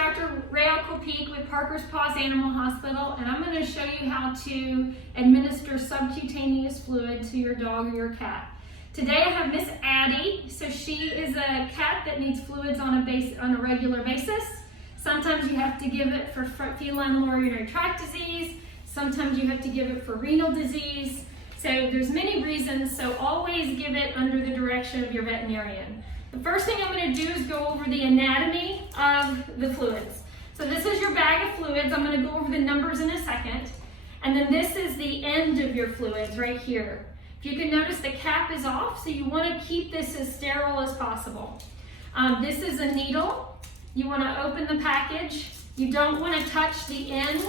Dr. Rahel Klapheke with Parker's Paws Animal Hospital, and I'm going to show you how to administer subcutaneous fluid to your dog or your cat. Today I have Miss Addie. So she is a cat that needs fluids on a regular basis. Sometimes you have to give it for feline urinary tract disease. Sometimes you have to give it for renal disease. So there's many reasons, so always give it under the direction of your veterinarian. The first thing I'm going to do is go over the anatomy of the fluids. So this is your bag of fluids. I'm going to go over the numbers in a second. And then this is the end of your fluids right here. If you can notice, the cap is off, so you want to keep this as sterile as possible. This is a needle. You want to open the package. You don't want to touch the end.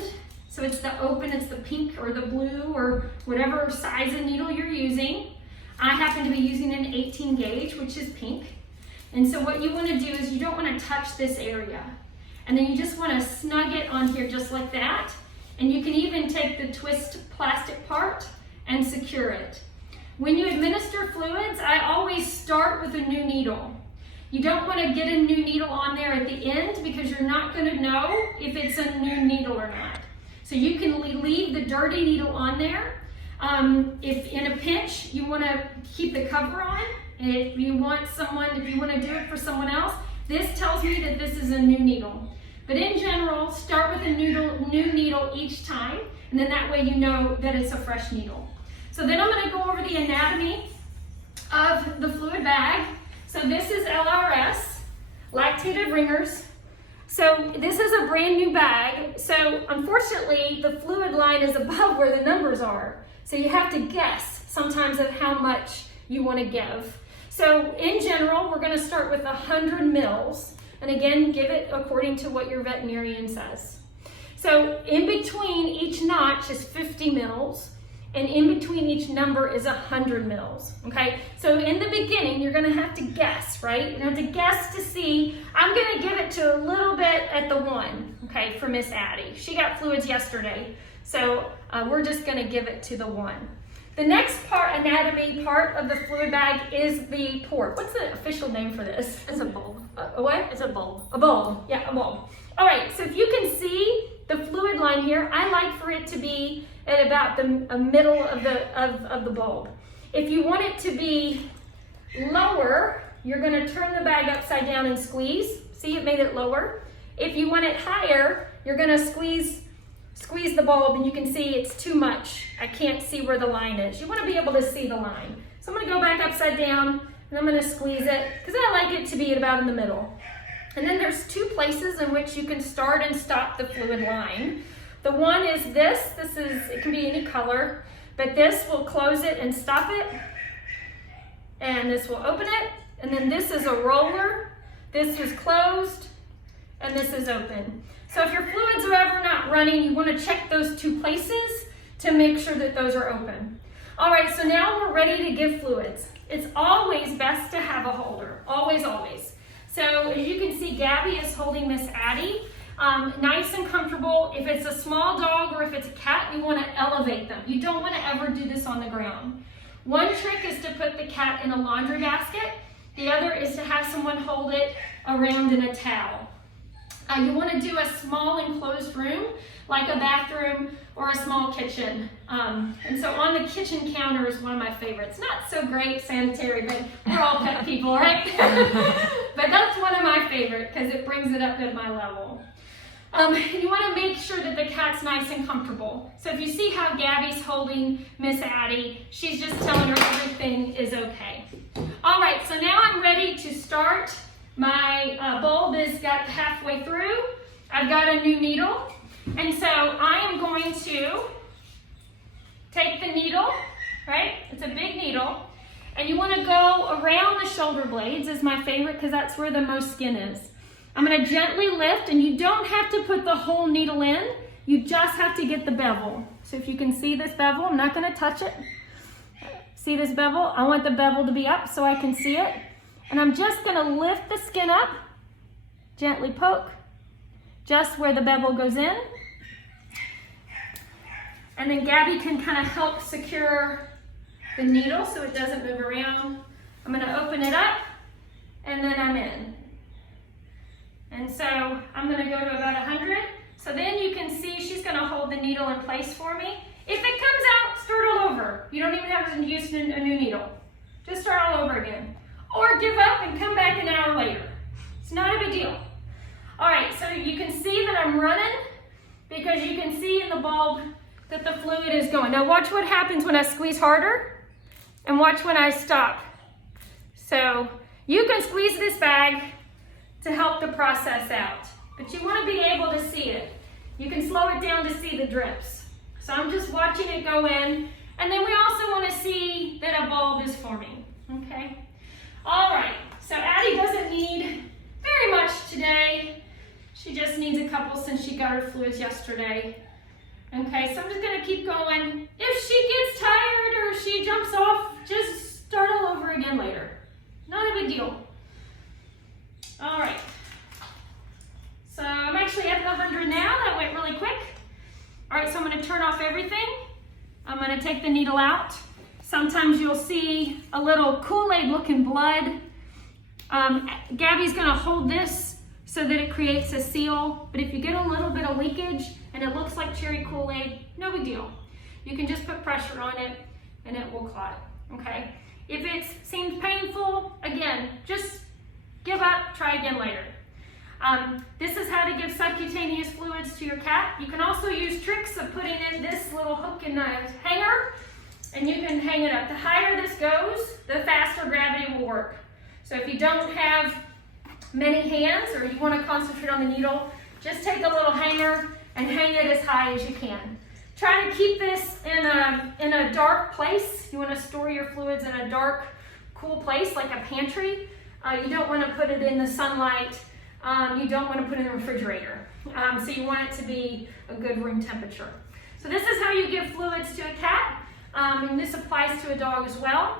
So it's the open, it's the pink or the blue or whatever size of needle you're using. I happen to be using an 18 gauge, which is pink. And so what you want to do is you don't want to touch this area. And then you just want to snug it on here just like that. And you can even take the twist plastic part and secure it. When you administer fluids, I always start with a new needle. You don't want to get a new needle on there at the end because you're not going to know if it's a new needle or not. So you can leave the dirty needle on there. If in a pinch you want to keep the cover on, and if you want to do it for someone else, this tells me that this is a new needle. But in general, start with a new needle each time, and then that way you know that it's a fresh needle. So then I'm going to go over the anatomy of the fluid bag. So this is LRS, lactated ringers. So this is a brand new bag. So unfortunately, the fluid line is above where the numbers are. So you have to guess sometimes of how much you want to give. So in general, we're going to start with 100 mils. And again, give it according to what your veterinarian says. So in between each notch is 50 mils. And in between each number is 100 mils, okay? So in the beginning, you're gonna have to guess, right? You're gonna have to guess to see, I'm gonna give it to a little bit at the 1, okay, for Miss Addie. She got fluids yesterday, so we're just gonna give it to the 1. The next anatomy part of the fluid bag is the port. What's the official name for this? It's a bulb. A what? It's a bulb. A bulb, yeah, a bulb. All right, so if you can see the fluid line here, I like for it to be at about the middle of the bulb. If you want it to be lower, you're going to turn the bag upside down and squeeze. See, it made it lower. If you want it higher, you're going to squeeze the bulb, and you can see it's too much. I can't see where the line is. You want to be able to see the line. So I'm going to go back upside down, and I'm going to squeeze it because I like it to be at about in the middle. And then there's 2 places in which you can start and stop the fluid line. The one is this. It can be any color, but this will close it and stop it. And this will open it. And then this is a roller. This is closed, and this is open. So if your fluids are ever not running, you want to check those 2 places to make sure that those are open. All right, so now we're ready to give fluids. It's always best to have a holder. Always, always. So as you can see, Gabby is holding Miss Addie. Nice and comfortable. If it's a small dog or if it's a cat, you want to elevate them. You don't want to ever do this on the ground. One trick is to put the cat in a laundry basket. The other is to have someone hold it around in a towel. You want to do a small enclosed room, like a bathroom or a small kitchen. And so on the kitchen counter is one of my favorites. Not so great sanitary, but we're all pet people, right? But that's one of my favorite because it brings it up at my level. You want to make sure that the cat's nice and comfortable. So if you see how Gabby's holding Miss Addie, she's just telling her everything is okay. All right, so now I'm ready to start. My bulb is got halfway through. I've got a new needle. And so I am going to take the needle, right? It's a big needle. And you want to go around the shoulder blades is my favorite because that's where the most skin is. I'm going to gently lift, and you don't have to put the whole needle in. You just have to get the bevel. So if you can see this bevel, I'm not going to touch it. See this bevel? I want the bevel to be up so I can see it. And I'm just going to lift the skin up, gently poke, just where the bevel goes in. And then Gabby can kind of help secure the needle so it doesn't move around. I'm going to open it up, and then I'm in. And so I'm going to go to about 100. So then you can see she's going to hold the needle in place for me. If it comes out, start all over. You don't even have to use a new needle. Just start all over again. Or give up and come back an hour later. It's not a big deal. All right, so you can see that I'm running because you can see in the bulb that the fluid is going. Now watch what happens when I squeeze harder and watch when I stop. So you can squeeze this bag to help the process out, but you want to be able to see it. You can slow it down to see the drips. So I'm just watching it go in, and then we also want to see that a bulb is forming, okay? All right, so Addie doesn't need very much today. She just needs a couple since she got her fluids yesterday. Okay, so I'm just gonna keep going. If she gets tired or she jumps off, just start all over again later. Not a big deal. All right, so I'm actually at the 100 now. That went really quick. All right, so I'm gonna turn off everything. I'm gonna take the needle out. Sometimes you'll see a little Kool-Aid looking blood. Gabby's gonna hold this so that it creates a seal, but if you get a little bit of leakage and it looks like cherry Kool-Aid, no big deal. You can just put pressure on it and it will clot, okay? If it seems painful, again, just give up, try again later. This is how to give subcutaneous fluids to your cat. You can also use tricks of putting in this little hook in a hanger, and you can hang it up. The higher this goes, the faster gravity will work. So if you don't have many hands or you want to concentrate on the needle, just take a little hanger and hang it as high as you can. Try to keep this in a dark place. You want to store your fluids in a dark, cool place like a pantry. You don't want to put it in the sunlight. You don't want to put it in the refrigerator. So you want it to be a good room temperature. So this is how you give fluids to a cat, and this applies to a dog as well.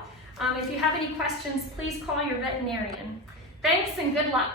If you have any questions, please call your veterinarian. Thanks and good luck.